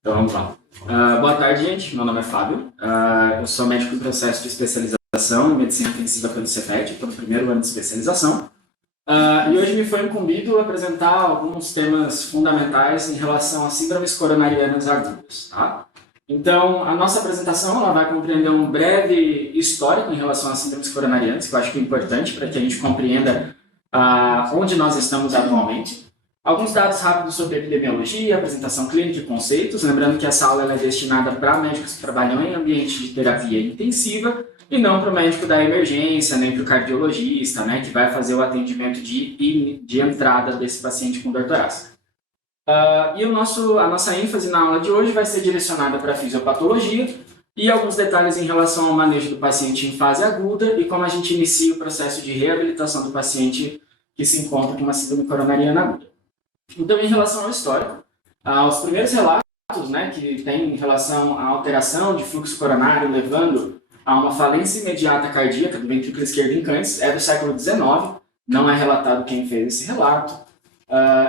Então vamos lá. Boa tarde, gente. Meu nome é Fábio. Eu sou médico em processo de especialização em medicina intensiva pelo Cefet, estou no primeiro ano de especialização. E hoje me foi incumbido apresentar alguns temas fundamentais em relação a síndromes coronarianas agudas. Tá? Então, a nossa apresentação ela vai compreender um breve histórico em relação às síndromes coronarianas, que eu acho que é importante para que a gente compreenda onde nós estamos atualmente. Alguns dados rápidos sobre epidemiologia, apresentação clínica e conceitos, lembrando que essa aula é destinada para médicos que trabalham em ambiente de terapia intensiva e não para o médico da emergência, nem para o cardiologista, né, que vai fazer o atendimento de entrada desse paciente com dor torácica. E a nossa ênfase na aula de hoje vai ser direcionada para a fisiopatologia e alguns detalhes em relação ao manejo do paciente em fase aguda e como a gente inicia o processo de reabilitação do paciente que se encontra com uma síndrome coronariana aguda. Então, em relação ao histórico, os primeiros relatos, né, que tem em relação à alteração de fluxo coronário levando a uma falência imediata cardíaca do ventrículo esquerdo em cães é do século XIX, não é relatado quem fez esse relato.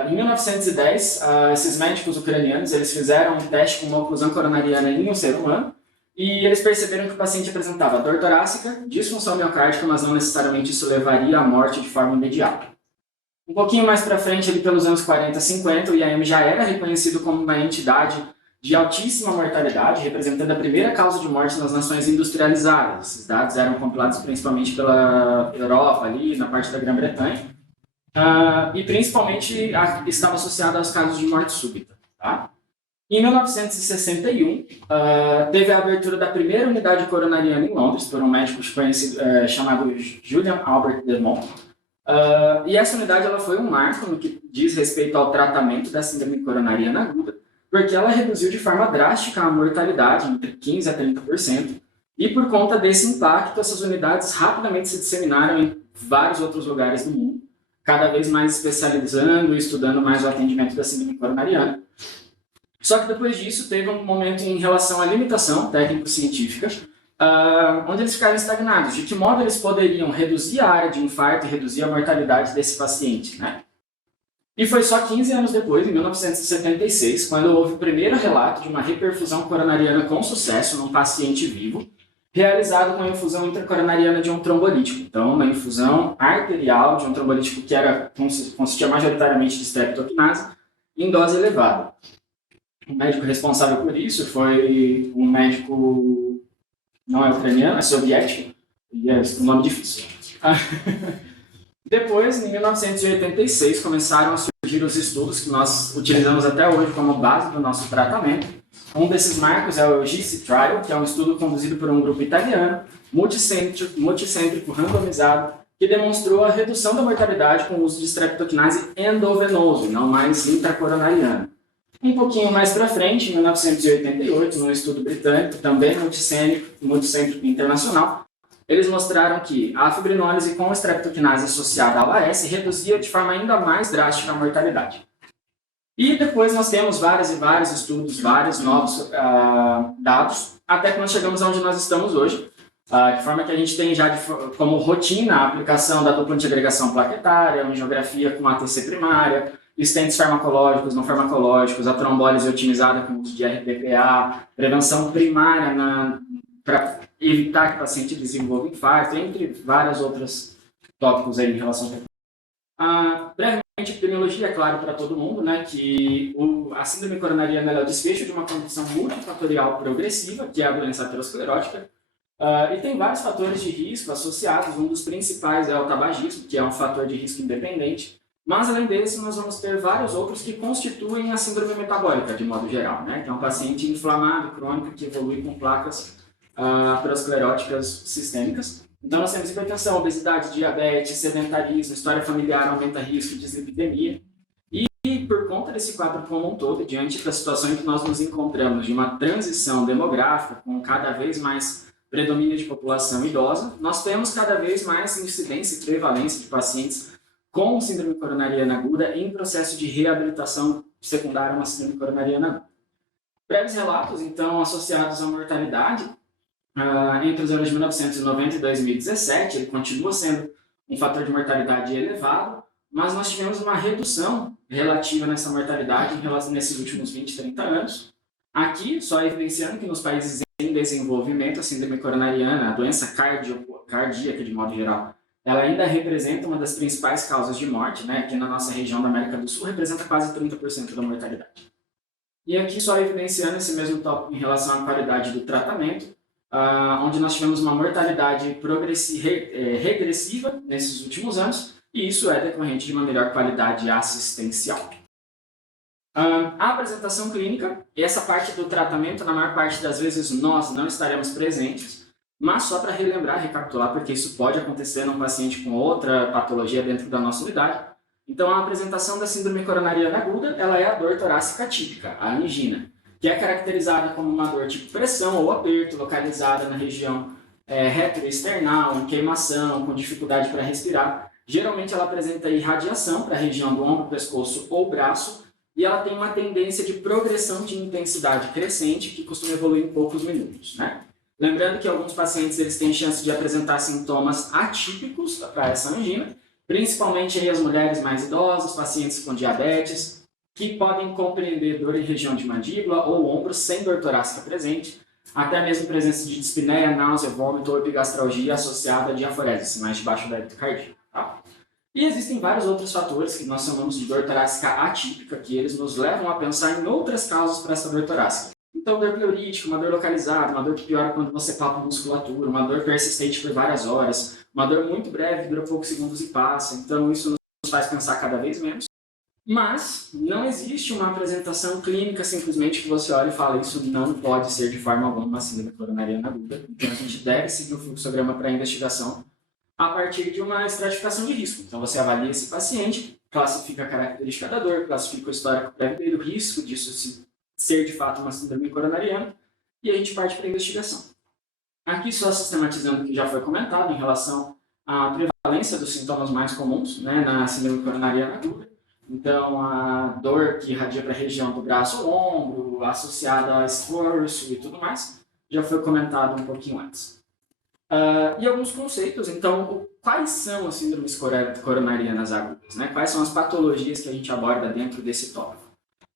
Em 1910, esses médicos ucranianos eles fizeram um teste com uma oclusão coronariana em um ser humano e eles perceberam que o paciente apresentava dor torácica, disfunção miocárdica, mas não necessariamente isso levaria à morte de forma imediata. Um pouquinho mais para frente, ali pelos anos 40, 50, o IAM já era reconhecido como uma entidade de altíssima mortalidade, representando a primeira causa de morte nas nações industrializadas. Esses dados eram compilados principalmente pela Europa, ali na parte da Grã-Bretanha, e principalmente estava associado aos casos de morte súbita. Tá? Em 1961, teve a abertura da primeira unidade coronariana em Londres, por um médico chamado Julian Albert Demont. E essa unidade ela foi um marco no que diz respeito ao tratamento da síndrome coronariana aguda, porque ela reduziu de forma drástica a mortalidade, entre 15% a 30%, e por conta desse impacto, essas unidades rapidamente se disseminaram em vários outros lugares do mundo, cada vez mais especializando e estudando mais o atendimento da síndrome coronariana. Só que depois disso, teve um momento em relação à limitação técnico-científica, onde eles ficaram estagnados. De que modo eles poderiam reduzir a área de infarto e reduzir a mortalidade desse paciente, né? E foi só 15 anos depois, em 1976, quando houve o primeiro relato de uma reperfusão coronariana com sucesso num paciente vivo, realizado com a infusão intracoronariana de um trombolítico. Então, uma infusão arterial de um trombolítico que consistia majoritariamente de streptokinase em dose elevada. O médico responsável por isso foi um médico não é ucraniano, é soviético, e é um nome difícil. Depois, em 1986, começaram a surgir os estudos que nós utilizamos até hoje como base do nosso tratamento. Um desses marcos é o GC Trial, que é um estudo conduzido por um grupo italiano, multicêntrico randomizado, que demonstrou a redução da mortalidade com o uso de streptokinase endovenoso, não mais intracoronariano. Um pouquinho mais para frente, em 1988, num estudo britânico, também multicêntrico internacional, eles mostraram que a fibrinólise com streptokinase associada ao AS reduzia de forma ainda mais drástica a mortalidade. E depois nós temos vários estudos, vários novos dados, até que nós chegamos onde nós estamos hoje, de forma que a gente tem já como rotina a aplicação da dupla antiagregação plaquetária, angiografia com ATC primária, stents farmacológicos, não farmacológicos, a trombólise otimizada com uso de RDPA, prevenção primária para evitar que o paciente desenvolva infarto, entre vários outros tópicos aí em relação a... brevemente, epidemiologia é claro para todo mundo, né, que a síndrome coronariana é o desfecho de uma condição multifatorial progressiva, que é a doença aterosclerótica, e tem vários fatores de risco associados. Um dos principais é o tabagismo, que é um fator de risco independente. Mas, além desse, nós vamos ter vários outros que constituem a síndrome metabólica, de modo geral, né? Que é um paciente inflamado, crônico, que evolui com placas ateroscleróticas sistêmicas. Então, nós temos hipertensão, obesidade, diabetes, sedentarismo, história familiar aumenta risco de dislipidemia. E, por conta desse quadro como um todo, diante da situação em que nós nos encontramos de uma transição demográfica, com cada vez mais predomínio de população idosa, nós temos cada vez mais incidência e prevalência de pacientes com síndrome coronariana aguda em processo de reabilitação secundária a uma síndrome coronariana aguda. Breves relatos, então, associados à mortalidade, entre os anos de 1990 e 2017, ele continua sendo um fator de mortalidade elevado, mas nós tivemos uma redução relativa nessa mortalidade nesses últimos 20, 30 anos, Aqui, só evidenciando que nos países em desenvolvimento, a síndrome coronariana, a doença cardíaca de modo geral, ela ainda representa uma das principais causas de morte, né? Aqui na nossa região da América do Sul, representa quase 30% da mortalidade. E aqui só evidenciando esse mesmo tópico em relação à qualidade do tratamento, onde nós tivemos uma mortalidade regressiva nesses últimos anos, e isso é decorrente de uma melhor qualidade assistencial. A apresentação clínica, essa parte do tratamento, na maior parte das vezes nós não estaremos presentes, mas só para relembrar, recapitular, porque isso pode acontecer num paciente com outra patologia dentro da nossa unidade. Então, a apresentação da síndrome coronariana aguda, ela é a dor torácica típica, a angina, que é caracterizada como uma dor tipo pressão ou aperto, localizada na região retroesternal, em queimação, com dificuldade para respirar. Geralmente, ela apresenta irradiação para a região do ombro, pescoço ou braço, e ela tem uma tendência de progressão de intensidade crescente, que costuma evoluir em poucos minutos, né? Lembrando que alguns pacientes eles têm chance de apresentar sintomas atípicos para essa angina, principalmente aí as mulheres mais idosas, pacientes com diabetes, que podem compreender dor em região de mandíbula ou ombro sem dor torácica presente, até mesmo presença de dispneia, náusea, vômito ou epigastralgia associada a diaforese, sinais de baixo débito cardíaco. Tá? E existem vários outros fatores que nós chamamos de dor torácica atípica, que eles nos levam a pensar em outras causas para essa dor torácica. Então, dor pleurítica, uma dor localizada, uma dor que piora quando você palpa a musculatura, uma dor persistente por várias horas, uma dor muito breve, dura poucos segundos e passa. Então, isso nos faz pensar cada vez menos. Mas não existe uma apresentação clínica simplesmente que você olha e fala isso não pode ser de forma alguma uma síndrome coronariana aguda. Então, a gente deve seguir o fluxograma para investigação a partir de uma estratificação de risco. Então, você avalia esse paciente, classifica a característica da dor, classifica o histórico prévio dele, o risco disso ser de fato uma síndrome coronariana, e a gente parte para a investigação. Aqui só sistematizando o que já foi comentado em relação à prevalência dos sintomas mais comuns, né, na síndrome coronariana aguda. Então, a dor que irradia para a região do braço ou ombro, associada a esforço e tudo mais, já foi comentado um pouquinho antes. E alguns conceitos, então, quais são as síndromes coronarianas agudas? Né? Quais são as patologias que a gente aborda dentro desse tópico?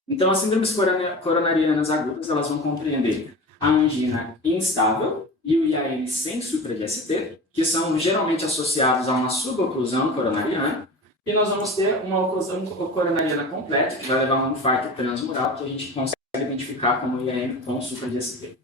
Então, as síndromes coronarianas agudas, elas vão compreender a angina instável e o IAM sem supra de ST, que são geralmente associados a uma suboclusão coronariana, e nós vamos ter uma oclusão coronariana completa, que vai levar a um infarto transmural, que a gente consegue identificar como IAM com supra de ST.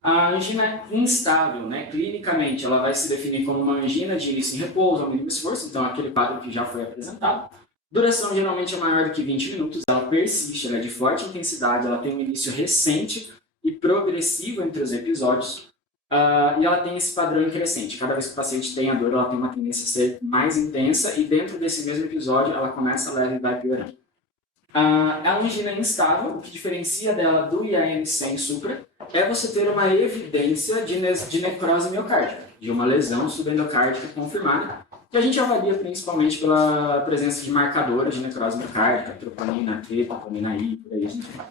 A angina instável, né, clinicamente, ela vai se definir como uma angina de início em repouso, ao mínimo esforço, então aquele quadro que já foi apresentado. Duração geralmente é maior do que 20 minutos, ela persiste, ela é de forte intensidade, ela tem um início recente e progressivo entre os episódios, e ela tem esse padrão crescente. Cada vez que o paciente tem a dor, ela tem uma tendência a ser mais intensa, e dentro desse mesmo episódio, ela começa leve e vai piorando. A angina instável, o que diferencia dela do IAM sem supra, é você ter uma evidência de necrose miocárdica, de uma lesão subendocárdica confirmada, que a gente avalia principalmente pela presença de marcadores de necrose miocárdica, troponina T, troponina I, por aí a gente vai.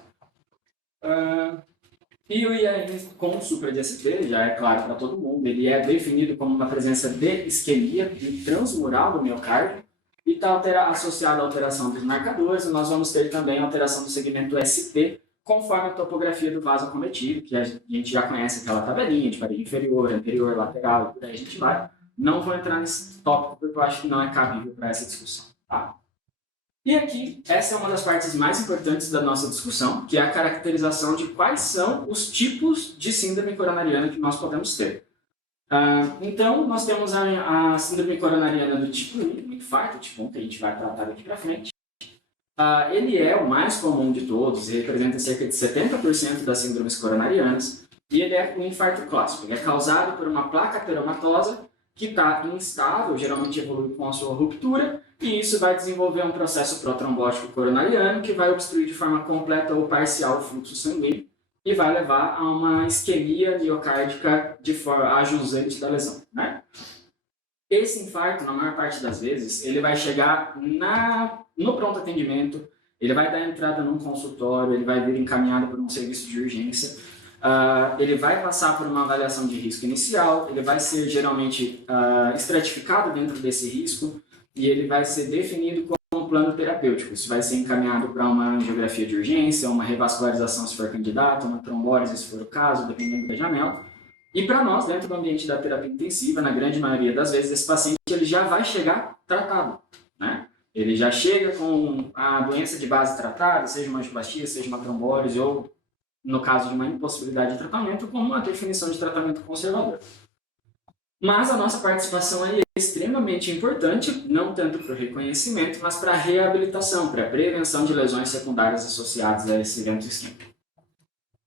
E o IAM com supra de ST, já é claro para todo mundo, ele é definido como uma presença de isquemia, de transmural do miocárdio, e está associado à alteração dos marcadores, e nós vamos ter também a alteração do segmento ST, conforme a topografia do vaso acometido, que a gente já conhece aquela tabelinha de parede inferior, anterior, lateral, e por aí a gente vai. Não vou entrar nesse tópico porque eu acho que não é cabível para essa discussão. Tá? E aqui, essa é uma das partes mais importantes da nossa discussão, que é a caracterização de quais são os tipos de síndrome coronariana que nós podemos ter. Então, nós temos a síndrome coronariana do tipo 1, o infarto tipo 1, que a gente vai tratar daqui para frente. Ele é o mais comum de todos, representa cerca de 70% das síndromes coronarianas, e ele é um infarto clássico. Ele é causado por uma placa ateromatosa que está instável, geralmente evolui com a sua ruptura, e isso vai desenvolver um processo protrombótico coronariano que vai obstruir de forma completa ou parcial o fluxo sanguíneo e vai levar a uma isquemia miocárdica de forma ajusante da lesão. Né? Esse infarto, na maior parte das vezes, ele vai chegar no pronto atendimento, ele vai dar entrada num consultório, ele vai vir encaminhado por um serviço de urgência, ele vai passar por uma avaliação de risco inicial, ele vai ser geralmente estratificado dentro desse risco e ele vai ser definido como no plano terapêutico. Isso vai ser encaminhado para uma angiografia de urgência, uma revascularização se for candidato, uma trombólise se for o caso, dependendo do engajamento. E para nós, dentro do ambiente da terapia intensiva, na grande maioria das vezes, esse paciente ele já vai chegar tratado, né? Ele já chega com a doença de base tratada, seja uma angioplastia, seja uma trombólise, ou, no caso de uma impossibilidade de tratamento, com uma definição de tratamento conservador. Mas a nossa participação aí é extremamente importante, não tanto para o reconhecimento, mas para a reabilitação, para a prevenção de lesões secundárias associadas a esse evento isquêmico.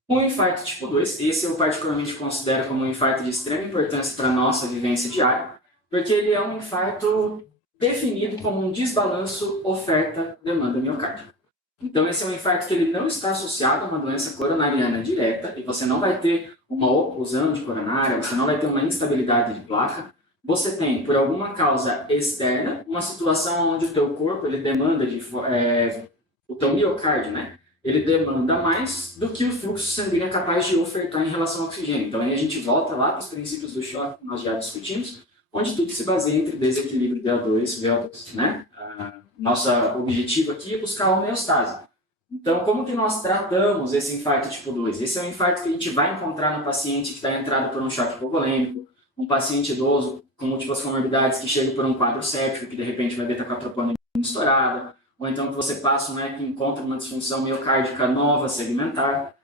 O infarto tipo 2, esse eu particularmente considero como um infarto de extrema importância para a nossa vivência diária, porque ele é um infarto definido como um desbalanço oferta-demanda miocárdica. Então esse é um infarto que ele não está associado a uma doença coronariana direta, e você não vai ter uma oclusão de coronária, você não vai ter uma instabilidade de placa. Você tem, por alguma causa externa, uma situação onde o teu corpo ele demanda o teu miocárdio, né? Ele demanda mais do que o fluxo sanguíneo é capaz de ofertar em relação ao oxigênio. Então aí a gente volta lá para os princípios do choque que nós já discutimos, onde tudo se baseia entre desequilíbrio DO2 e VO2, né? Nosso objetivo aqui é buscar a homeostase. Então, como que nós tratamos esse infarto tipo 2? Esse é um infarto que a gente vai encontrar no paciente que está entrado por um choque hipovolêmico, um paciente idoso com múltiplas comorbidades que chega por um quadro séptico, que de repente vai ver estar com a troponina estourada, ou então que você passa, né, que encontra uma disfunção miocárdica nova segmentar.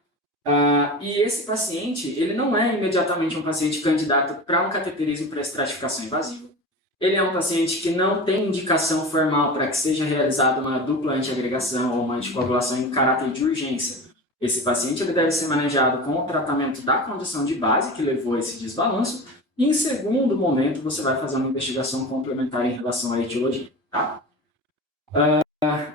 E esse paciente, ele não é imediatamente um paciente candidato para um cateterismo para estratificação invasiva. Ele é um paciente que não tem indicação formal para que seja realizada uma dupla antiagregação ou uma anticoagulação em caráter de urgência. Esse paciente ele deve ser manejado com o tratamento da condição de base que levou a esse desbalanço, e em segundo momento você vai fazer uma investigação complementar em relação à etiologia. Tá?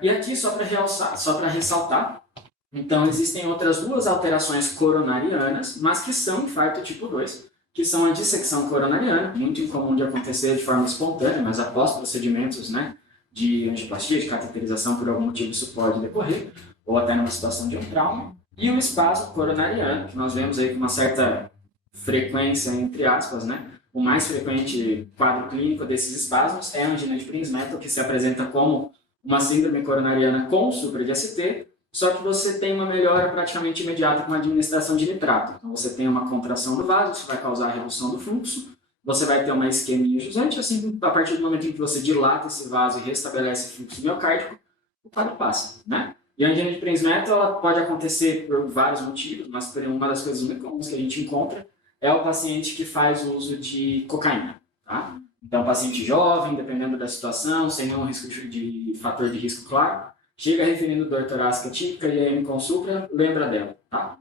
E aqui, só para ressaltar, então existem outras duas alterações coronarianas, mas que são infarto tipo 2, que são a dissecção coronariana, muito incomum de acontecer de forma espontânea, mas após procedimentos, né, de angioplastia, de cateterização, por algum motivo isso pode decorrer, ou até numa situação de um trauma, e o espasmo coronariano, que nós vemos aí com uma certa frequência, entre aspas, né, o mais frequente quadro clínico desses espasmos é a angina de Prinzmetal, que se apresenta como uma síndrome coronariana com supra de ST, só que você tem uma melhora praticamente imediata com a administração de nitrato. Então você tem uma contração do vaso, isso vai causar a redução do fluxo, você vai ter uma isquemia jusante, assim, a partir do momento em que você dilata esse vaso e restabelece o fluxo miocárdico, o quadro passa, né? E a angina de Prinzmetal ela pode acontecer por vários motivos, mas uma das coisas muito comuns que a gente encontra é o paciente que faz uso de cocaína, tá? Então, paciente jovem, dependendo da situação, sem nenhum risco de fator de risco claro, chega referindo dor torácica típica, IAM com supra, lembra dela, tá?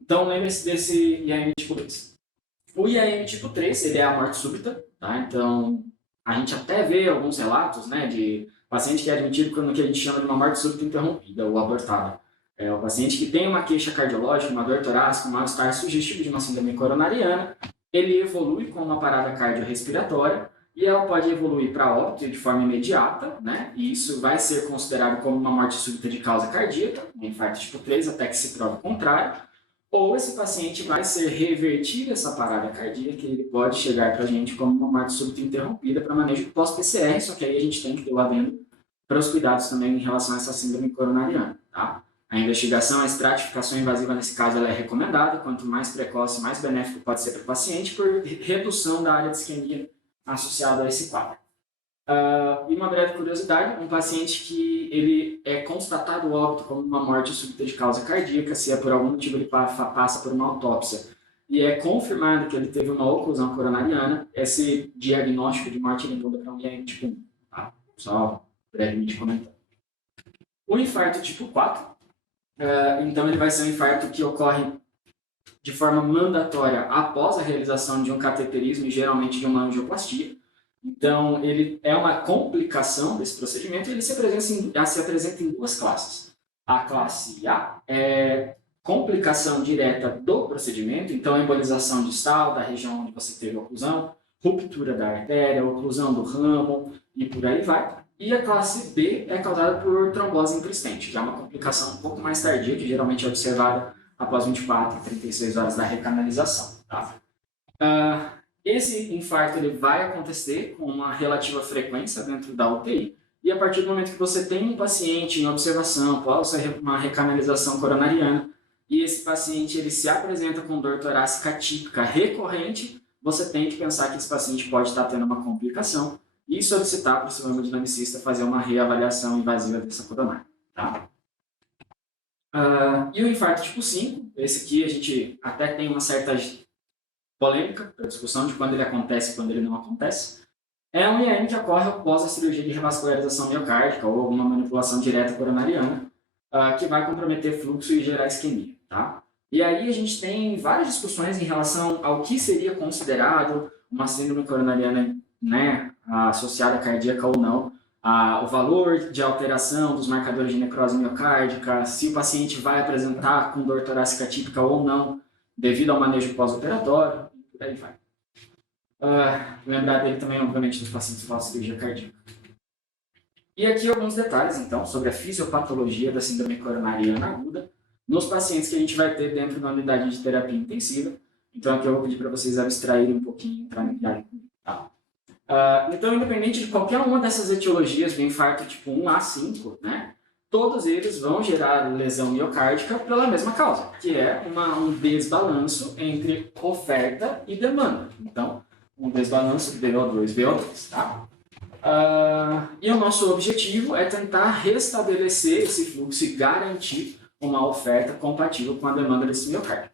Então, lembre-se desse IAM tipo 2. O IAM tipo 3, ele é a morte súbita, tá? Então, a gente até vê alguns relatos, né, de paciente que é admitido no que a gente chama de uma morte súbita interrompida ou abortada. É o paciente que tem uma queixa cardiológica, uma dor torácica, um mal-estar sugestivo de uma síndrome coronariana, ele evolui com uma parada cardiorrespiratória e ela pode evoluir para óbito de forma imediata, né? E isso vai ser considerado como uma morte súbita de causa cardíaca, um infarto tipo 3, até que se prove o contrário. Ou esse paciente vai ser revertida essa parada cardíaca e ele pode chegar para a gente como uma morte súbita interrompida para manejo pós-PCR, só que aí a gente tem que ter o adendo para os cuidados também em relação a essa síndrome coronariana, tá? A investigação, a estratificação invasiva, nesse caso, ela é recomendada. Quanto mais precoce, mais benéfico pode ser para o paciente, por redução da área de isquemia associada a esse quadro. E uma breve curiosidade, um paciente que ele é constatado óbito como uma morte súbita de causa cardíaca, se é por algum motivo ele passa por uma autópsia e é confirmado que ele teve uma oclusão coronariana, esse diagnóstico de morte ele muda para um IAM tipo 1. Tá? Só brevemente comentando. O infarto tipo 4, então ele vai ser um infarto que ocorre de forma mandatória após a realização de um cateterismo e geralmente de uma angioplastia. Então ele é uma complicação desse procedimento e ele se apresenta em duas classes. A classe A é complicação direta do procedimento, então embolização distal da região onde você teve a oclusão, ruptura da artéria, oclusão do ramo e por aí vai. E a classe B é causada por trombose impristente, já uma complicação um pouco mais tardia, que geralmente é observada após 24 a 36 horas da recanalização. Tá? Esse infarto ele vai acontecer com uma relativa frequência dentro da UTI, e a partir do momento que você tem um paciente em observação, pode ser uma recanalização coronariana, e esse paciente ele se apresenta com dor torácica típica recorrente, você tem que pensar que esse paciente pode estar tendo uma complicação e solicitar para o seu hemodinamicista fazer uma reavaliação invasiva dessa coronária. Tá? E o infarto tipo 5, esse aqui a gente até tem uma certa polêmica para discussão de quando ele acontece e quando ele não acontece. É um IAM que ocorre após a cirurgia de revascularização miocárdica ou alguma manipulação direta coronariana, que vai comprometer fluxo e gerar isquemia. Tá? E aí a gente tem várias discussões em relação ao que seria considerado uma síndrome coronariana, né, associada cardíaca ou não, o valor de alteração dos marcadores de necrose miocárdica, se o paciente vai apresentar com dor torácica típica ou não, devido ao manejo pós-operatório, e por aí vai. Lembrar dele também, obviamente, dos pacientes pós-cirurgia cardíaca. E aqui alguns detalhes, então, sobre a fisiopatologia da síndrome coronariana aguda nos pacientes que a gente vai ter dentro da unidade de terapia intensiva. Então, aqui eu vou pedir para vocês abstraírem um pouquinho e entrarem em área. Tá? Então, independente de qualquer uma dessas etiologias do infarto tipo 1A5, né, todos eles vão gerar lesão miocárdica pela mesma causa, que é um desbalanço entre oferta e demanda. Então, um desbalanço VO2, tá? E o nosso objetivo é tentar restabelecer esse fluxo e garantir uma oferta compatível com a demanda desse miocárdio.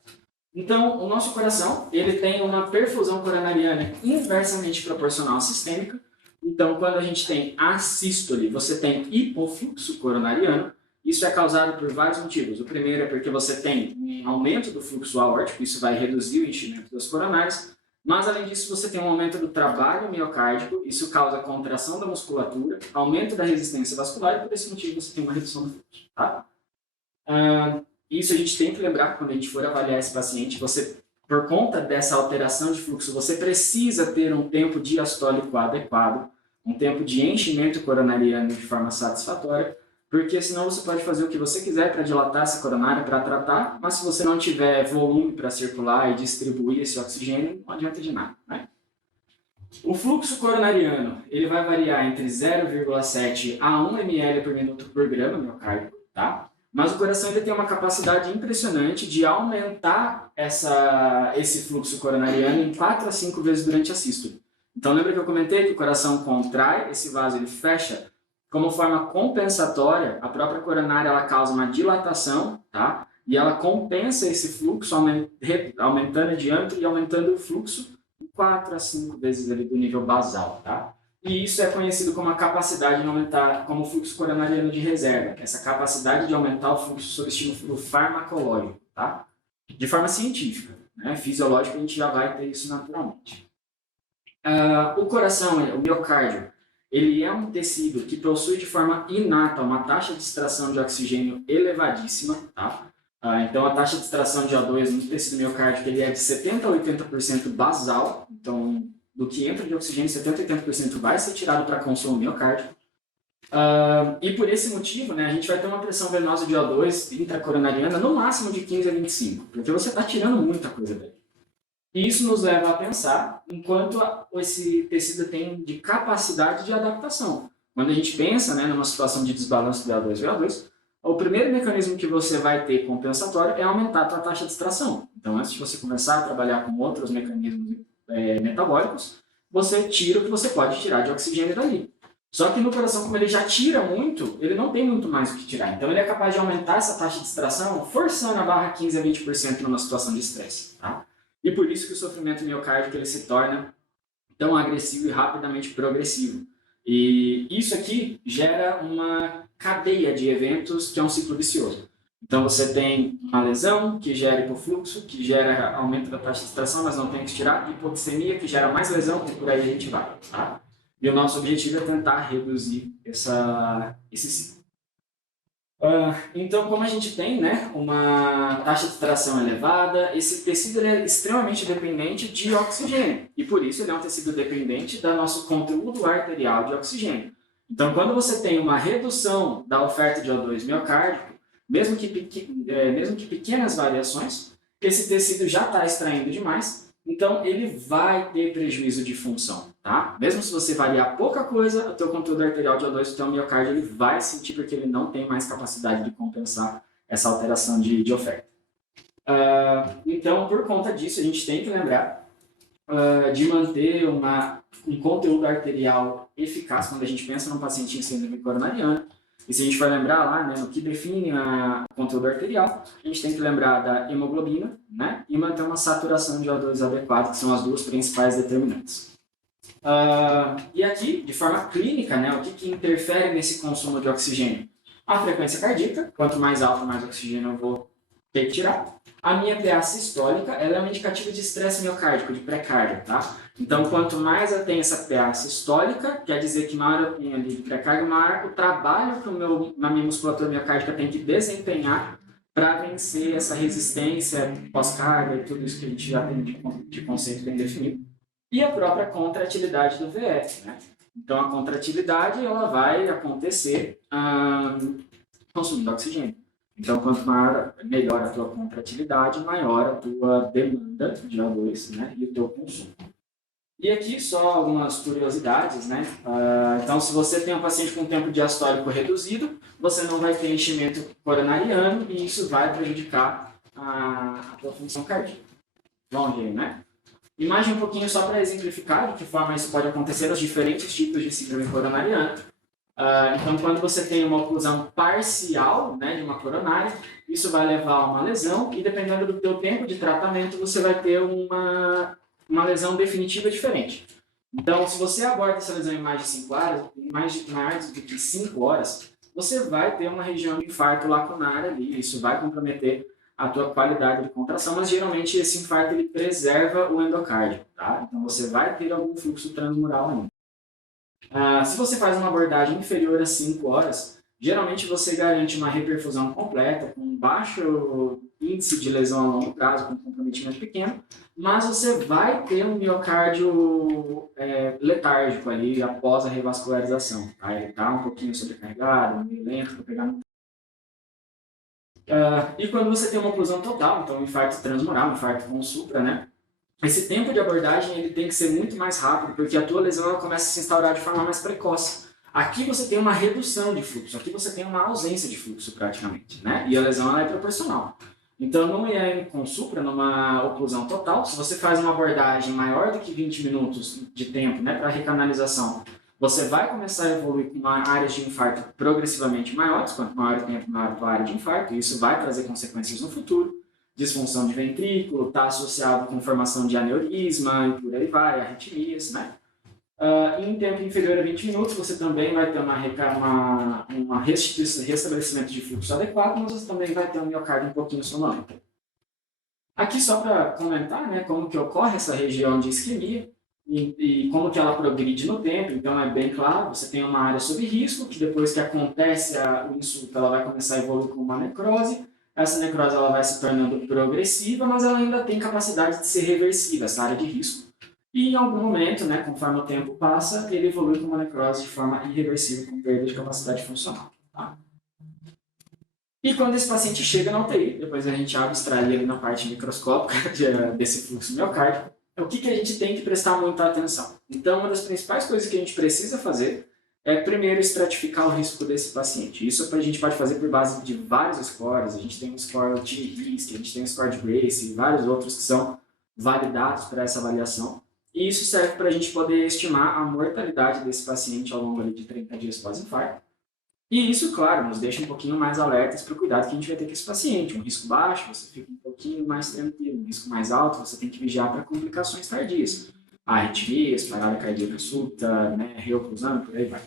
Então, o nosso coração ele tem uma perfusão coronariana inversamente proporcional sistêmica. Então, quando a gente tem assístole, você tem hipofluxo coronariano. Isso é causado por vários motivos. O primeiro é porque você tem um aumento do fluxo aórtico, isso vai reduzir o enchimento das coronárias. Mas, além disso, você tem um aumento do trabalho miocárdico, isso causa contração da musculatura, aumento da resistência vascular, e por esse motivo você tem uma redução do fluxo. Tá? Isso a gente tem que lembrar quando a gente for avaliar esse paciente. Você, por conta dessa alteração de fluxo, você precisa ter um tempo diastólico adequado, um tempo de enchimento coronariano de forma satisfatória, porque senão você pode fazer o que você quiser para dilatar essa coronária, para tratar, mas se você não tiver volume para circular e distribuir esse oxigênio, não adianta de nada. Né? O fluxo coronariano ele vai variar entre 0,7 a 1 ml por minuto por grama miocárdico, tá? Mas o coração ele tem uma capacidade impressionante de aumentar esse fluxo coronariano em 4 a 5 vezes durante a sístole. Então lembra que eu comentei que o coração contrai, esse vaso ele fecha. Como forma compensatória, a própria coronária ela causa uma dilatação, tá? E ela compensa esse fluxo, aumentando o diâmetro e aumentando o fluxo em 4 a 5 vezes ali do nível basal, tá? E isso é conhecido como a capacidade de aumentar, como fluxo coronariano de reserva, essa capacidade de aumentar o fluxo sob estímulo farmacológico, tá? De forma científica, né? Fisiológica a gente já vai ter isso naturalmente. O coração, o miocárdio, ele é um tecido que possui de forma inata uma taxa de extração de oxigênio elevadíssima, tá? Então, a taxa de extração de O2 no tecido miocárdico ele é de 70% a 80% basal. Então, do que entra de oxigênio, 70% a 80% vai ser tirado para consumo miocárdico. E por esse motivo, né, a gente vai ter uma pressão venosa de O2 intracoronariana no máximo de 15 a 25, porque você está tirando muita coisa daí. E isso nos leva a pensar em quanto esse tecido tem de capacidade de adaptação. Quando a gente pensa, né, numa situação de desbalanço do VO2, o primeiro mecanismo que você vai ter compensatório é aumentar a sua taxa de extração. Então, antes de você começar a trabalhar com outros mecanismos metabólicos, você tira o que você pode tirar de oxigênio dali. Só que no coração, como ele já tira muito, ele não tem muito mais o que tirar. Então, ele é capaz de aumentar essa taxa de extração, forçando a barra 15 a 20% numa situação de estresse. Tá? E por isso que o sofrimento miocárdico ele se torna tão agressivo e rapidamente progressivo. E isso aqui gera uma cadeia de eventos que é um ciclo vicioso. Então você tem uma lesão que gera hipofluxo, que gera aumento da taxa de extração, mas não tem que tirar, hipoxemia que gera mais lesão e por aí a gente vai. Tá? E o nosso objetivo é tentar reduzir esse ciclo. Então, como a gente tem, né, uma taxa de extração elevada, esse tecido é extremamente dependente de oxigênio. E por isso ele é um tecido dependente do nosso conteúdo arterial de oxigênio. Então, quando você tem uma redução da oferta de O2 miocárdico, mesmo que pequenas variações, esse tecido já está extraindo demais, Então, ele vai ter prejuízo de função, tá? Mesmo se você variar pouca coisa, o teu conteúdo arterial de O2, o teu miocárdio, ele vai sentir porque ele não tem mais capacidade de compensar essa alteração de oferta. Então, por conta disso, a gente tem que lembrar de manter um conteúdo arterial eficaz quando a gente pensa num paciente em síndrome coronariana. E se a gente for lembrar lá, né, no que define o conteúdo arterial, a gente tem que lembrar da hemoglobina, né, e manter uma saturação de O2 adequada, que são as duas principais determinantes. E aqui, de forma clínica, né, o que interfere nesse consumo de oxigênio? A frequência cardíaca, quanto mais alta, mais oxigênio eu vou ter que tirar. A minha PA sistólica, ela é um indicativo de estresse miocárdico, de pré-carga, tá? Então, quanto mais eu tenho essa PA sistólica, quer dizer que maior eu tenho ali de pré-carga, maior o trabalho que a minha musculatura miocárdica tem que desempenhar para vencer essa resistência pós-carga e tudo isso que a gente já tem de conceito bem definido. E a própria contratilidade do VF, né? Então, a contratilidade, ela vai acontecer consumindo oxigênio. Então, quanto melhor a tua contratilidade, maior a tua demanda de O2, né, e o teu consumo. E aqui só algumas curiosidades, né? Então, se você tem um paciente com tempo diastólico reduzido, você não vai ter enchimento coronariano e isso vai prejudicar a tua função cardíaca. Vamos ver, né? Imagem um pouquinho só para exemplificar de que forma isso pode acontecer nos diferentes tipos de síndrome coronariana. Então, quando você tem uma oclusão parcial, né, de uma coronária, isso vai levar a uma lesão e, dependendo do teu tempo de tratamento, você vai ter uma lesão definitiva diferente. Então, se você aborda essa lesão em mais de 5 horas, mais do que 5 horas, você vai ter uma região de infarto lacunar ali, isso vai comprometer a tua qualidade de contração, mas geralmente esse infarto ele preserva o endocárdio, tá? Então, você vai ter algum fluxo transmural ainda. Se você faz uma abordagem inferior a 5 horas, geralmente você garante uma reperfusão completa, com baixo índice de lesão a longo prazo, com comprometimento pequeno, mas você vai ter um miocárdio letárgico ali após a revascularização. Tá? Ele está um pouquinho sobrecarregado, meio lento para pegar no... E quando você tem uma oclusão total, então um infarto transmural, um infarto com supra, né? Esse tempo de abordagem ele tem que ser muito mais rápido, porque a tua lesão ela começa a se instaurar de forma mais precoce. Aqui você tem uma redução de fluxo, aqui você tem uma ausência de fluxo praticamente, né? E a lesão ela é proporcional. Então, no IAM com supra, numa oclusão total, se você faz uma abordagem maior do que 20 minutos de tempo, né, para recanalização, você vai começar a evoluir com áreas de infarto progressivamente maiores, quanto maior o tempo, maior a tua área de infarto, e isso vai trazer consequências no futuro. Disfunção de ventrículo, está associado com formação de aneurisma e por aí vai, arritmias, né? Em tempo inferior a 20 minutos, você também vai ter uma restabelecimento de fluxo adequado, mas você também vai ter um miocárdio um pouquinho sonolento. Aqui só para comentar, né, como que ocorre essa região de isquemia e como que ela progride no tempo. Então é bem claro, você tem uma área sob risco, que depois que acontece o insulto, ela vai começar a evoluir com uma necrose. Essa necrose ela vai se tornando progressiva, mas ela ainda tem capacidade de ser reversível, essa área de risco. E em algum momento, né, conforme o tempo passa, ele evolui com uma necrose de forma irreversível, com perda de capacidade funcional. Tá? E quando esse paciente chega na UTI, depois a gente abstrai ali na parte microscópica desse fluxo miocárdico, o que a gente tem que prestar muita atenção? Então, uma das principais coisas que a gente precisa fazer é, primeiro, estratificar o risco desse paciente. Isso a gente pode fazer por base de vários scores. A gente tem um score de RISC, a gente tem um score de Grace e vários outros que são validados para essa avaliação. E isso serve para a gente poder estimar a mortalidade desse paciente ao longo ali de 30 dias pós-infarto. E isso, claro, nos deixa um pouquinho mais alertas para o cuidado que a gente vai ter com esse paciente. Um risco baixo, você fica um pouquinho mais tranquilo. Um risco mais alto, você tem que vigiar para complicações tardias. Arritmias, parada cardíaca súbita, né, reoclusão, por aí vai.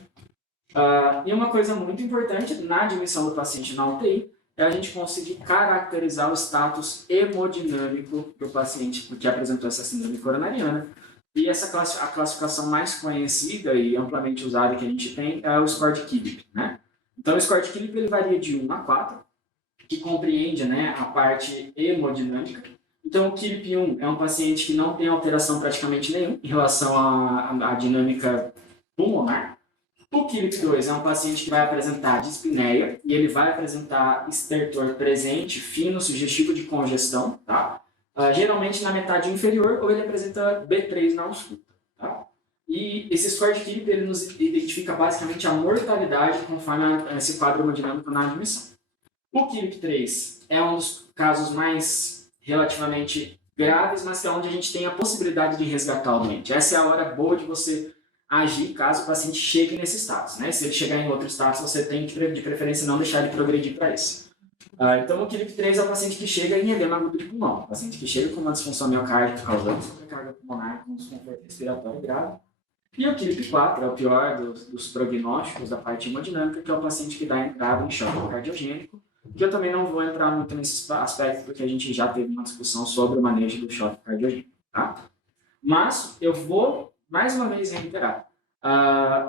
E uma coisa muito importante na admissão do paciente na UTI é a gente conseguir caracterizar o status hemodinâmico do paciente que apresentou essa síndrome coronariana. E a classificação mais conhecida e amplamente usada que a gente tem é o score de Killip, né? Então, o score de Killip ele varia de 1 a 4, que compreende, né, a parte hemodinâmica. Então, o Killip 1 é um paciente que não tem alteração praticamente nenhuma em relação à dinâmica pulmonar. O Killip 2 é um paciente que vai apresentar dispneia e ele vai apresentar estertor presente, fino, sugestivo de congestão, tá? geralmente na metade inferior, ou ele apresenta B3 na ausculta. Tá? E esse score de KILIP ele nos identifica basicamente a mortalidade conforme esse quadro hemodinâmico na admissão. O KILIP 3 é um dos casos mais relativamente graves, mas que é onde a gente tem a possibilidade de resgatar o doente. Essa é a hora boa de você agir caso o paciente chegue nesse status. Né? Se ele chegar em outro status, você tem que, de preferência, não deixar ele progredir para esse. Então, o KILIP 3 é o paciente que chega em edema agudo de pulmão, o paciente que chega com uma disfunção miocárdica causando sobrecarga pulmonar com desconforto respiratório grave. E o KILIP 4 é o pior dos prognósticos da parte hemodinâmica, que é o paciente que dá entrada em choque cardiogênico, que eu também não vou entrar muito nesse aspecto, porque a gente já teve uma discussão sobre o manejo do choque cardiogênico. Tá? Mas eu vou, mais uma vez, reiterar.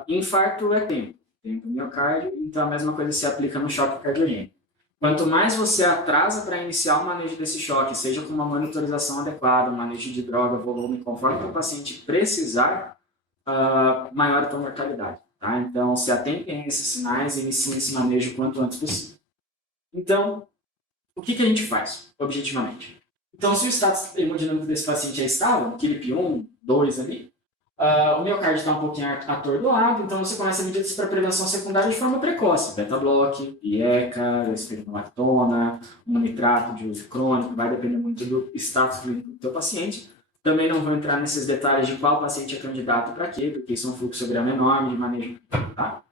Infarto é tempo miocárdio, então a mesma coisa se aplica no choque cardiogênico. Quanto mais você atrasa para iniciar o manejo desse choque, seja com uma monitorização adequada, manejo de droga, volume, conforme o paciente precisar, maior a tua mortalidade. Tá? Então, se atentem a esses sinais e iniciem esse manejo o quanto antes possível. Então, o que a gente faz, objetivamente? Então, se o status hemodinâmico desse paciente é estável, KILIP 1, 2 ali, o miocárdio está um pouquinho atordoado, então você começa a medidas para prevenção secundária de forma precoce. Beta-bloque, IECA, espironolactona, um nitrato de uso crônico, vai depender muito do status clínico do teu paciente. Também não vou entrar nesses detalhes de qual paciente é candidato para quê, porque isso é um fluxograma enorme de manejo. Tá?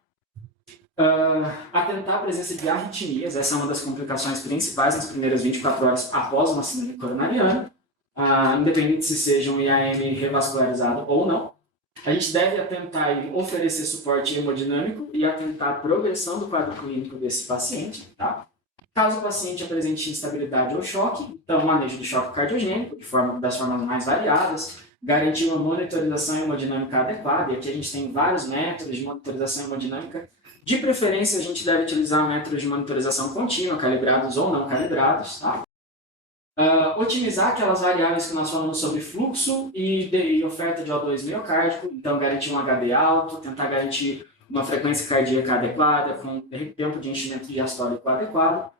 Atentar à presença de arritmias, essa é uma das complicações principais nas primeiras 24 horas após uma síndrome coronariana, independente se seja um IAM revascularizado ou não. A gente deve atentar em oferecer suporte hemodinâmico e atentar à progressão do quadro clínico desse paciente. Tá? Caso o paciente apresente instabilidade ou choque, então manejo do choque cardiogênico, das formas mais variadas, garantir uma monitorização hemodinâmica adequada, e aqui a gente tem vários métodos de monitorização hemodinâmica. De preferência, a gente deve utilizar métodos de monitorização contínua, calibrados ou não calibrados. Tá? Otimizar aquelas variáveis que nós falamos sobre fluxo e oferta de O2 miocárdico, então garantir um HB alto, tentar garantir uma frequência cardíaca adequada, com tempo de enchimento diastólico adequado.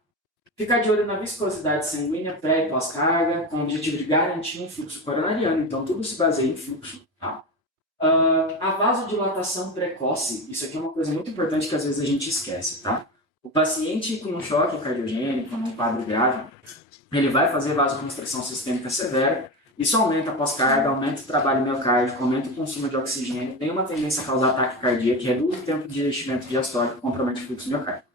Ficar de olho na viscosidade sanguínea pré e pós-carga, com o objetivo de garantir um fluxo coronariano, então tudo se baseia em fluxo. Tá? A vasodilatação precoce, isso aqui é uma coisa muito importante que às vezes a gente esquece. Tá? O paciente com um choque cardiogênico, num quadro grave, ele vai fazer vasoconstrição sistêmica severa, isso aumenta a pós-carga, aumenta o trabalho miocárdico, aumenta o consumo de oxigênio, tem uma tendência a causar ataque cardíaco, reduz o tempo de enchimento diastólico, compromete o fluxo miocárdico.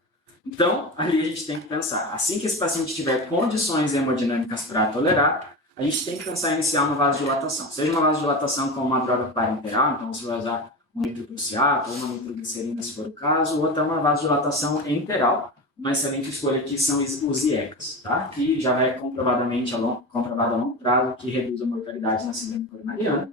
Então, ali a gente tem que pensar, assim que esse paciente tiver condições hemodinâmicas para tolerar, a gente tem que pensar em iniciar uma vasodilatação. Seja uma vasodilatação com uma droga parenteral, então você vai usar um nitroprusiato ou uma nitroglicerina, se for o caso, ou até uma vasodilatação enteral. Uma excelente escolha aqui são os IECAs, tá? Que já é comprovado a longo prazo que reduz a mortalidade na síndrome coronariana.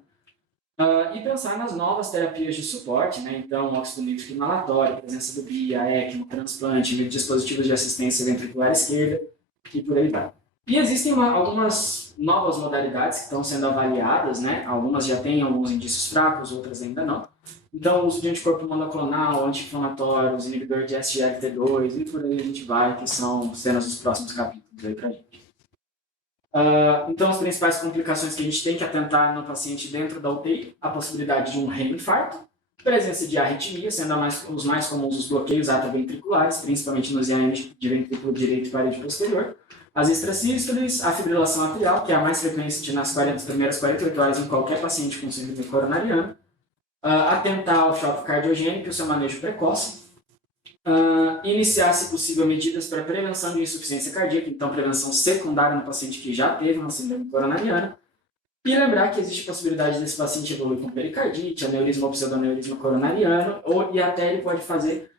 E pensar nas novas terapias de suporte, né? Então, óxido nítrico inalatório, presença do BIA, ECMO, transplante, dispositivos de assistência ventricular esquerda e por aí vai. E existem algumas novas modalidades que estão sendo avaliadas, né? Algumas já têm alguns indícios fracos, outras ainda não. Então, o uso de anticorpo monoclonal, anti-inflamatórios, inibidor de SGLT2 e por aí a gente vai, que são cenas dos próximos capítulos aí pra gente. Então, as principais complicações que a gente tem que atentar no paciente dentro da UTI, a possibilidade de um reinfarto, presença de arritmia, sendo os mais comuns os bloqueios atrioventriculares, principalmente nos IAMs de ventrículo direito e parede posterior, as extrasístoles, a fibrilação atrial, que é a mais frequente nas primeiras 48 horas em qualquer paciente com síndrome coronariana, atentar ao choque cardiogênico e o seu manejo precoce, iniciar, se possível, medidas para prevenção de insuficiência cardíaca, então prevenção secundária no paciente que já teve uma síndrome coronariana, e lembrar que existe possibilidade desse paciente evoluir com pericardite, aneurisma ou pseudoneurisma coronariano, e até ele pode fazer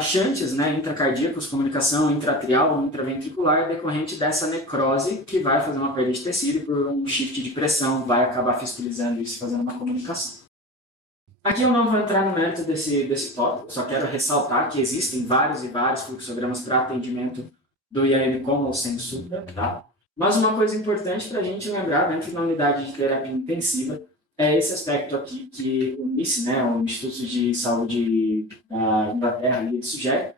shunts, né, intracardíacos, comunicação intratrial ou intraventricular decorrente dessa necrose que vai fazer uma perda de tecido e por um shift de pressão vai acabar fistulizando isso, fazendo uma comunicação. Aqui eu não vou entrar no mérito desse tópico, só quero ressaltar que existem vários e vários fluxogramas para atendimento do IAM com ou sem supra, tá? Mas uma coisa importante para a gente lembrar dentro da unidade de terapia intensiva é esse aspecto aqui que o NICE, né, o Instituto de Saúde da Inglaterra, ele sugere,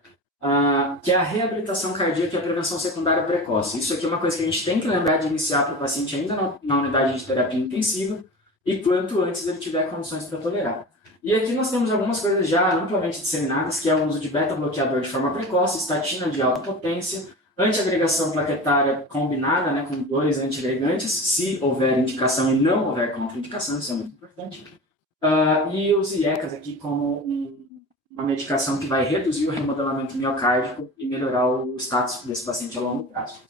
que é a reabilitação cardíaca e a prevenção secundária precoce. Isso aqui é uma coisa que a gente tem que lembrar de iniciar para o paciente ainda na unidade de terapia intensiva e quanto antes ele tiver condições para tolerar. E aqui nós temos algumas coisas já amplamente disseminadas, que é o uso de beta-bloqueador de forma precoce, estatina de alta potência, antiagregação plaquetária combinada, né, com 2 antiagregantes, se houver indicação e não houver contraindicação, isso é muito importante. E os IECAs aqui como uma medicação que vai reduzir o remodelamento miocárdico e melhorar o status desse paciente a longo prazo.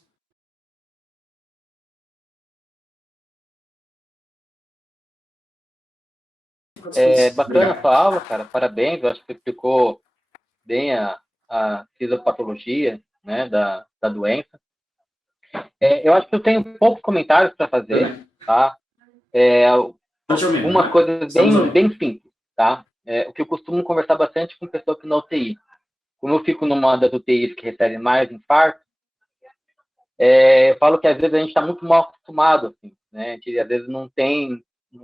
Bacana a sua aula, cara. Parabéns. Eu acho que você explicou bem a fisiopatologia, né, da doença. Eu acho que eu tenho poucos comentários para fazer, tá? Algumas coisas bem simples, tá? O que eu costumo conversar bastante com pessoa que na UTI. Como eu fico numa das UTIs que recebe mais infarto, eu falo que às vezes a gente está muito mal acostumado, assim, né? A gente às vezes não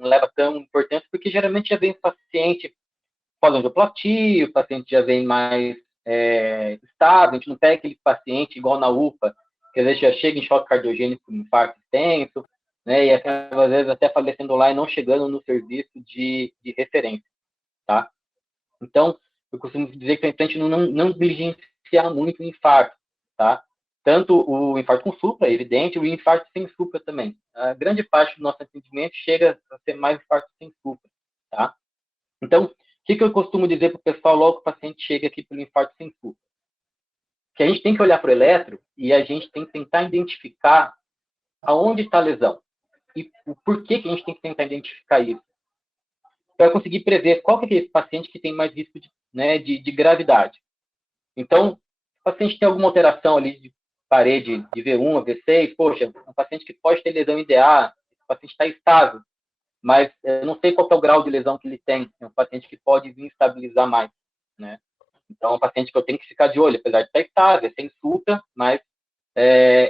leva tão importância, porque geralmente já vem o paciente pós-angioplastia, o paciente já vem mais estável, a gente não pega aquele paciente igual na UPA, que às vezes já chega em choque cardiogênico com infarto extenso, né? E acaba, às vezes, até falecendo lá e não chegando no serviço de referência, tá? Então, eu costumo dizer que a gente não negligenciar muito o infarto, tá? Tanto o infarto com supra, é evidente, o infarto sem supra também. A grande parte do nosso atendimento chega a ser mais infarto sem supra, tá? Então, o que eu costumo dizer para o pessoal logo que o paciente chega aqui pelo infarto sem supra? Que a gente tem que olhar para o eletro e a gente tem que tentar identificar aonde está a lesão e o porquê que a gente tem que tentar identificar isso. Para conseguir prever qual que é esse paciente que tem mais risco de gravidade. Então, se o paciente tem alguma alteração ali de parede de V1 a V6, poxa, um paciente que pode ter lesão IDA, o paciente está estável, mas eu não sei qual é o grau de lesão que ele tem. É um paciente que pode vir estabilizar mais, né? Então, é um paciente que eu tenho que ficar de olho, apesar de estar estável, sem supra, mas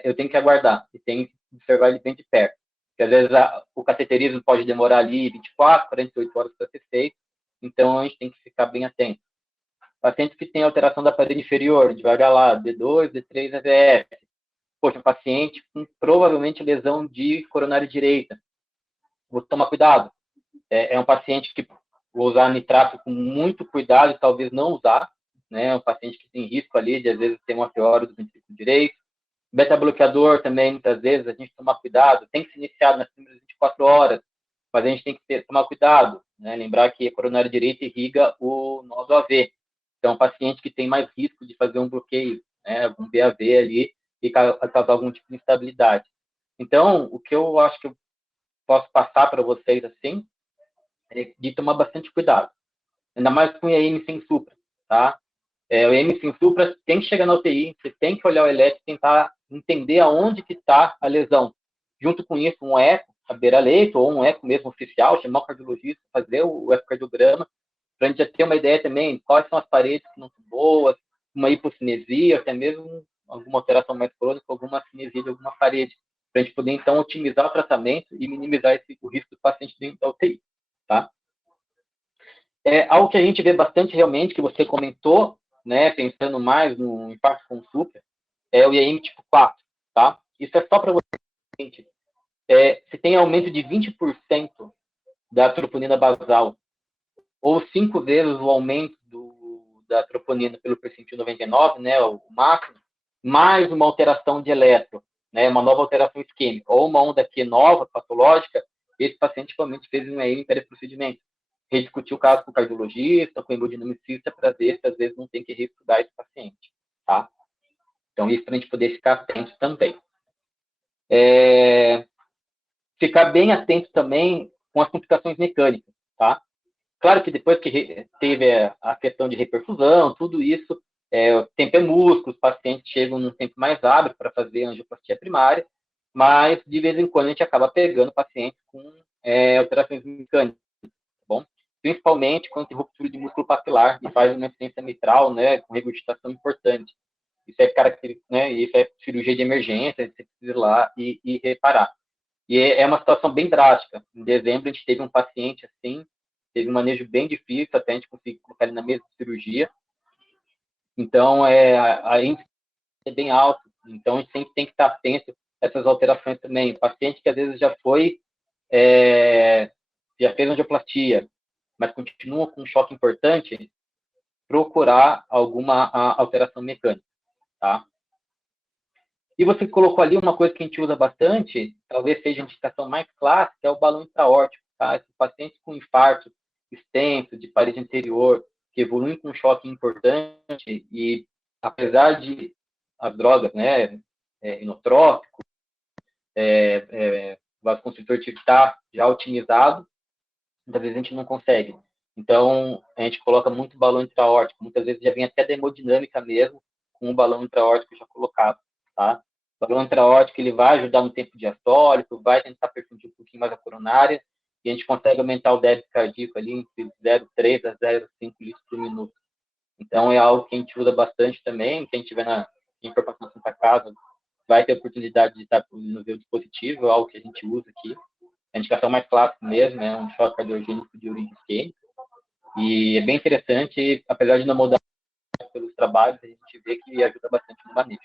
eu tenho que aguardar e tenho que observar ele bem de perto. Porque, às vezes, o cateterismo pode demorar ali 24, 48 horas para ser feito, então a gente tem que ficar bem atento. Paciente que tem alteração da parede inferior, a gente vai olhar lá, D2, D3, AVF. Poxa, um paciente com provavelmente lesão de coronária direita. Vou tomar cuidado. É um paciente que vou usar nitrato com muito cuidado e talvez não usar, né? É um paciente que tem risco ali de, às vezes, ter uma piora do ventrículo direito. Beta-bloqueador também, muitas vezes, a gente tomar cuidado. Tem que ser iniciado nas primeiras 24 horas, mas a gente tem que tomar cuidado, né? Lembrar que a coronária direita irriga o nó do AV. Então, um paciente que tem mais risco de fazer um bloqueio, né? Um BAV ali e causar algum tipo de instabilidade. Então, o que eu acho que eu posso passar para vocês, assim, é de tomar bastante cuidado. Ainda mais com o IAM sem supra, tá? O IAM sem supra tem que chegar na UTI, você tem que olhar o eletro e tentar entender aonde que está a lesão. Junto com isso, um eco, a beira-leito, ou um eco mesmo oficial, chamar o cardiologista, fazer o ecocardiograma, para a gente já ter uma ideia também quais são as paredes que não são boas, uma hipocinesia, até mesmo alguma alteração mais crônica, alguma cinesia de alguma parede, para a gente poder, então, otimizar o tratamento e minimizar o risco do paciente dentro da UTI, tá? Algo que a gente vê bastante realmente, que você comentou, né, pensando mais no infarto com supra, é o IAM tipo 4, tá? Isso é só para você, gente. Se tem aumento de 20% da troponina basal, ou 5 vezes o aumento da troponina pelo percentil 99, né, o máximo, mais uma alteração de eletro, né, uma nova alteração isquêmica, ou uma onda Q nova, patológica, esse paciente realmente fez um EM pré-procedimento. Rediscutir o caso com o cardiologista, com o hemodinamicista, para ver se às vezes não tem que reestudar esse paciente, tá? Então, isso para a gente poder ficar atento também. Ficar bem atento também com as complicações mecânicas, tá? Claro que depois que teve a questão de reperfusão, tudo isso, o tempo é músculo, os pacientes chegam num tempo mais hábil para fazer angioplastia primária, mas de vez em quando a gente acaba pegando pacientes com alterações mecânicas, tá bom? Principalmente quando tem ruptura de músculo papilar e faz uma insuficiência mitral, né, com regurgitação importante. Isso é característico, né, isso é cirurgia de emergência, você precisa ir lá e reparar. E é uma situação bem drástica. Em dezembro, a gente teve um paciente assim, teve um manejo bem difícil, até a gente conseguir colocar ele na mesa de cirurgia. Então, a índice é bem alto. Então, a gente sempre tem que estar atento a essas alterações também. O paciente que às vezes já fez angioplastia, mas continua com um choque importante, procurar alguma alteração mecânica, tá? E você colocou ali uma coisa que a gente usa bastante, talvez seja a indicação mais clássica, é o balão intraórtico, tá? Esses pacientes com infarto extenso de parede anterior, que evoluem com um choque importante e, apesar de as drogas, né, inotrópico, vasoconstritor estar já otimizado, muitas vezes a gente não consegue. Então, a gente coloca muito balão intraórtico, muitas vezes já vem até da hemodinâmica mesmo, com o balão intraórtico já colocado, tá? O balão intraórtico, ele vai ajudar no tempo diastólico, vai tentar perfundir um pouquinho mais a coronária, e a gente consegue aumentar o débito cardíaco ali entre 0,3 a 0,5 litros por minuto. Então, é algo que a gente usa bastante também, quem tiver em formação Santa Casa, vai ter a oportunidade de estar no ver o dispositivo, é algo que a gente usa aqui. A indicação mais clássica mesmo é um choque cardiogênico de urina isquêmica. E é bem interessante, apesar de não mudar pelos trabalhos, a gente vê que ajuda bastante no manejo.